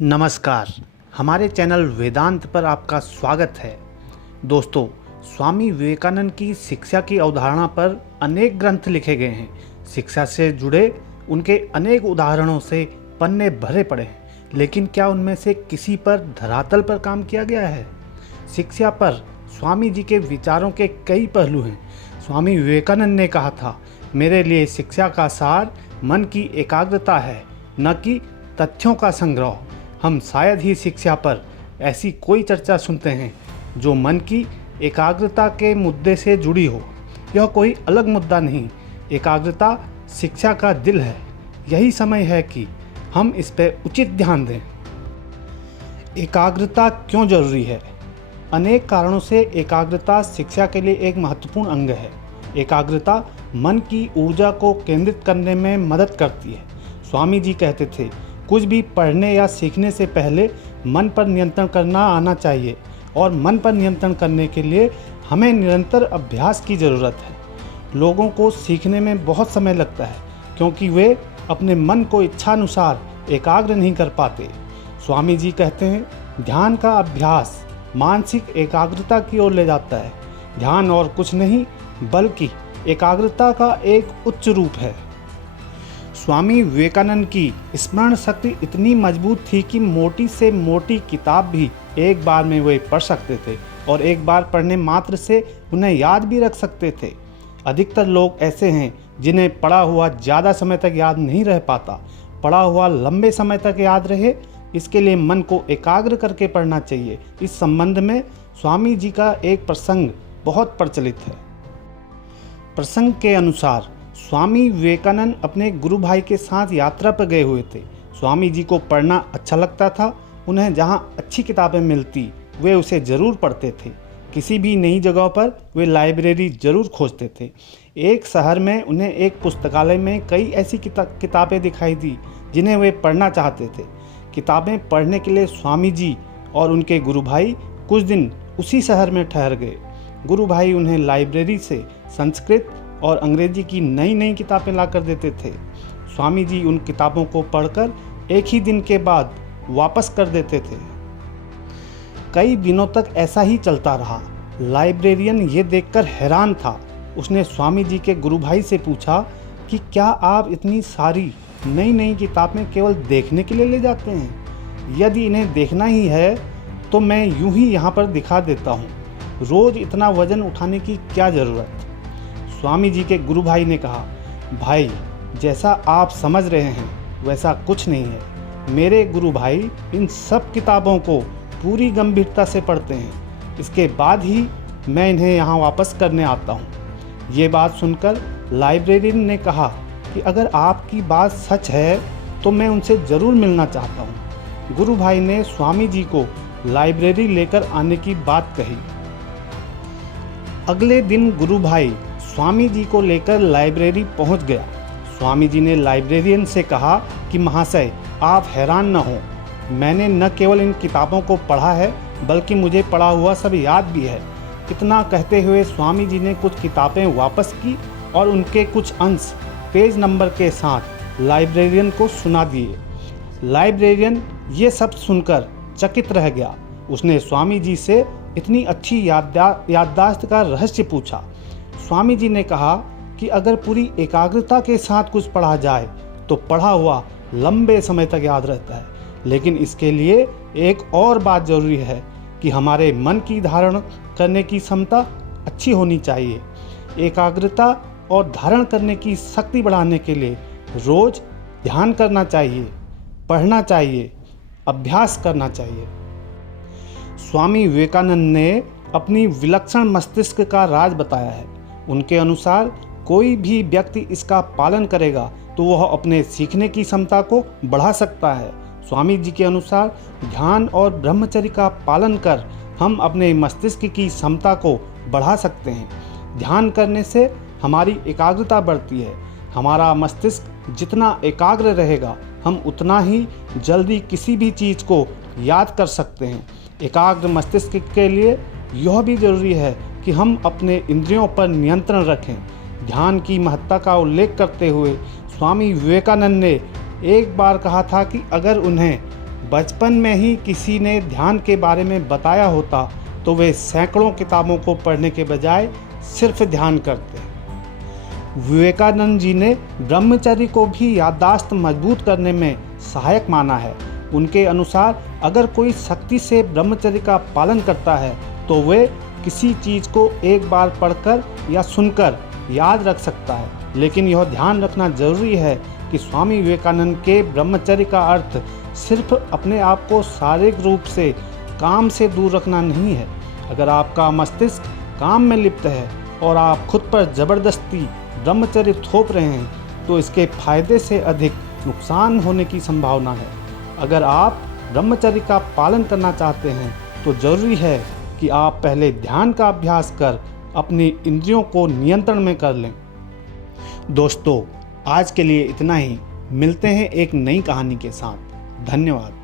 नमस्कार। हमारे चैनल वेदांत पर आपका स्वागत है। दोस्तों, स्वामी विवेकानंद की शिक्षा की अवधारणा पर अनेक ग्रंथ लिखे गए हैं। शिक्षा से जुड़े उनके अनेक उदाहरणों से पन्ने भरे पड़े हैं, लेकिन क्या उनमें से किसी पर धरातल पर काम किया गया है? शिक्षा पर स्वामी जी के विचारों के कई पहलू हैं। स्वामी विवेकानंद ने कहा था, मेरे लिए शिक्षा का सार मन की एकाग्रता है, न कि तथ्यों का संग्रह। हम शायद ही शिक्षा पर ऐसी कोई चर्चा सुनते हैं जो मन की एकाग्रता के मुद्दे से जुड़ी हो। यह कोई अलग मुद्दा नहीं, एकाग्रता शिक्षा का दिल है। यही समय है कि हम इस पर उचित ध्यान दें। एकाग्रता क्यों जरूरी है? अनेक कारणों से एकाग्रता शिक्षा के लिए एक महत्वपूर्ण अंग है। एकाग्रता मन की ऊर्जा को केंद्रित करने में मदद करती है। स्वामी जी कहते थे, कुछ भी पढ़ने या सीखने से पहले मन पर नियंत्रण करना आना चाहिए, और मन पर नियंत्रण करने के लिए हमें निरंतर अभ्यास की ज़रूरत है। लोगों को सीखने में बहुत समय लगता है क्योंकि वे अपने मन को इच्छानुसार एकाग्र नहीं कर पाते। स्वामी जी कहते हैं, ध्यान का अभ्यास मानसिक एकाग्रता की ओर ले जाता है। ध्यान और कुछ नहीं बल्कि एकाग्रता का एक उच्च रूप है। स्वामी विवेकानंद की स्मरण शक्ति इतनी मजबूत थी कि मोटी से मोटी किताब भी एक बार में वे पढ़ सकते थे, और एक बार पढ़ने मात्र से उन्हें याद भी रख सकते थे। अधिकतर लोग ऐसे हैं जिन्हें पढ़ा हुआ ज़्यादा समय तक याद नहीं रह पाता। पढ़ा हुआ लंबे समय तक याद रहे, इसके लिए मन को एकाग्र करके पढ़ना चाहिए। इस संबंध में स्वामी जी का एक प्रसंग बहुत प्रचलित है। प्रसंग के अनुसार स्वामी विवेकानंद अपने गुरु भाई के साथ यात्रा पर गए हुए थे। स्वामी जी को पढ़ना अच्छा लगता था। उन्हें जहाँ अच्छी किताबें मिलती वे उसे ज़रूर पढ़ते थे। किसी भी नई जगह पर वे लाइब्रेरी ज़रूर खोजते थे। एक शहर में उन्हें एक पुस्तकालय में कई ऐसी किताबें दिखाई दी जिन्हें वे पढ़ना चाहते थे। किताबें पढ़ने के लिए स्वामी जी और उनके गुरु भाई कुछ दिन उसी शहर में ठहर गए। गुरु भाई उन्हें लाइब्रेरी से संस्कृत और अंग्रेजी की नई नई किताबें ला कर देते थे। स्वामी जी उन किताबों को पढ़कर एक ही दिन के बाद वापस कर देते थे। कई दिनों तक ऐसा ही चलता रहा। लाइब्रेरियन ये देखकर हैरान था। उसने स्वामी जी के गुरु भाई से पूछा कि क्या आप इतनी सारी नई नई किताबें केवल देखने के लिए ले जाते हैं? यदि इन्हें देखना ही है तो मैं यूं ही यहाँ पर दिखा देता हूँ। रोज़ इतना वजन उठाने की क्या ज़रूरत? स्वामी जी के गुरु भाई ने कहा, भाई जैसा आप समझ रहे हैं वैसा कुछ नहीं है। मेरे गुरु भाई इन सब किताबों को पूरी गंभीरता से पढ़ते हैं, इसके बाद ही मैं इन्हें यहाँ वापस करने आता हूँ। ये बात सुनकर लाइब्रेरियन ने कहा कि अगर आपकी बात सच है तो मैं उनसे ज़रूर मिलना चाहता हूँ। गुरु भाई ने स्वामी जी को लाइब्रेरी लेकर आने की बात कही। अगले दिन गुरु भाई स्वामी जी को लेकर लाइब्रेरी पहुंच गया। स्वामी जी ने लाइब्रेरियन से कहा कि महाशय, आप हैरान न हो, मैंने न केवल इन किताबों को पढ़ा है बल्कि मुझे पढ़ा हुआ सब याद भी है। इतना कहते हुए स्वामी जी ने कुछ किताबें वापस की और उनके कुछ अंश पेज नंबर के साथ लाइब्रेरियन को सुना दिए। लाइब्रेरियन ये सब सुनकर चकित रह गया। उसने स्वामी जी से इतनी अच्छी याददाश्त का रहस्य पूछा। स्वामी जी ने कहा कि अगर पूरी एकाग्रता के साथ कुछ पढ़ा जाए तो पढ़ा हुआ लंबे समय तक याद रहता है, लेकिन इसके लिए एक और बात ज़रूरी है कि हमारे मन की धारण करने की क्षमता अच्छी होनी चाहिए। एकाग्रता और धारण करने की शक्ति बढ़ाने के लिए रोज़ ध्यान करना चाहिए, पढ़ना चाहिए, अभ्यास करना चाहिए। स्वामी विवेकानंद ने अपनी विलक्षण मस्तिष्क का राज बताया है। उनके अनुसार कोई भी व्यक्ति इसका पालन करेगा तो वह अपने सीखने की क्षमता को बढ़ा सकता है। स्वामी जी के अनुसार ध्यान और ब्रह्मचर्य का पालन कर हम अपने मस्तिष्क की क्षमता को बढ़ा सकते हैं। ध्यान करने से हमारी एकाग्रता बढ़ती है। हमारा मस्तिष्क जितना एकाग्र रहेगा हम उतना ही जल्दी किसी भी चीज़ को याद कर सकते हैं। एकाग्र मस्तिष्क के लिए यह भी ज़रूरी है कि हम अपने इंद्रियों पर नियंत्रण रखें। ध्यान की महत्ता का उल्लेख करते हुए स्वामी विवेकानंद ने एक बार कहा था कि अगर उन्हें बचपन में ही किसी ने ध्यान के बारे में बताया होता तो वे सैकड़ों किताबों को पढ़ने के बजाय सिर्फ ध्यान करते। विवेकानंद जी ने ब्रह्मचर्य को भी याददाश्त मजबूत करने में सहायक माना है। उनके अनुसार अगर कोई सख्ती से ब्रह्मचर्य का पालन करता है तो वे किसी चीज़ को एक बार पढ़कर या सुनकर याद रख सकता है, लेकिन यह ध्यान रखना जरूरी है कि स्वामी विवेकानंद के ब्रह्मचर्य का अर्थ सिर्फ अपने आप को शारीरिक रूप से काम से दूर रखना नहीं है। अगर आपका मस्तिष्क काम में लिप्त है और आप खुद पर ज़बरदस्ती ब्रह्मचर्य थोप रहे हैं तो इसके फायदे से अधिक नुकसान होने की संभावना है। अगर आप ब्रह्मचर्य का पालन करना चाहते हैं तो ज़रूरी है कि आप पहले ध्यान का अभ्यास कर अपनी इंद्रियों को नियंत्रण में कर लें। दोस्तों, आज के लिए इतना ही। मिलते हैं एक नई कहानी के साथ। धन्यवाद।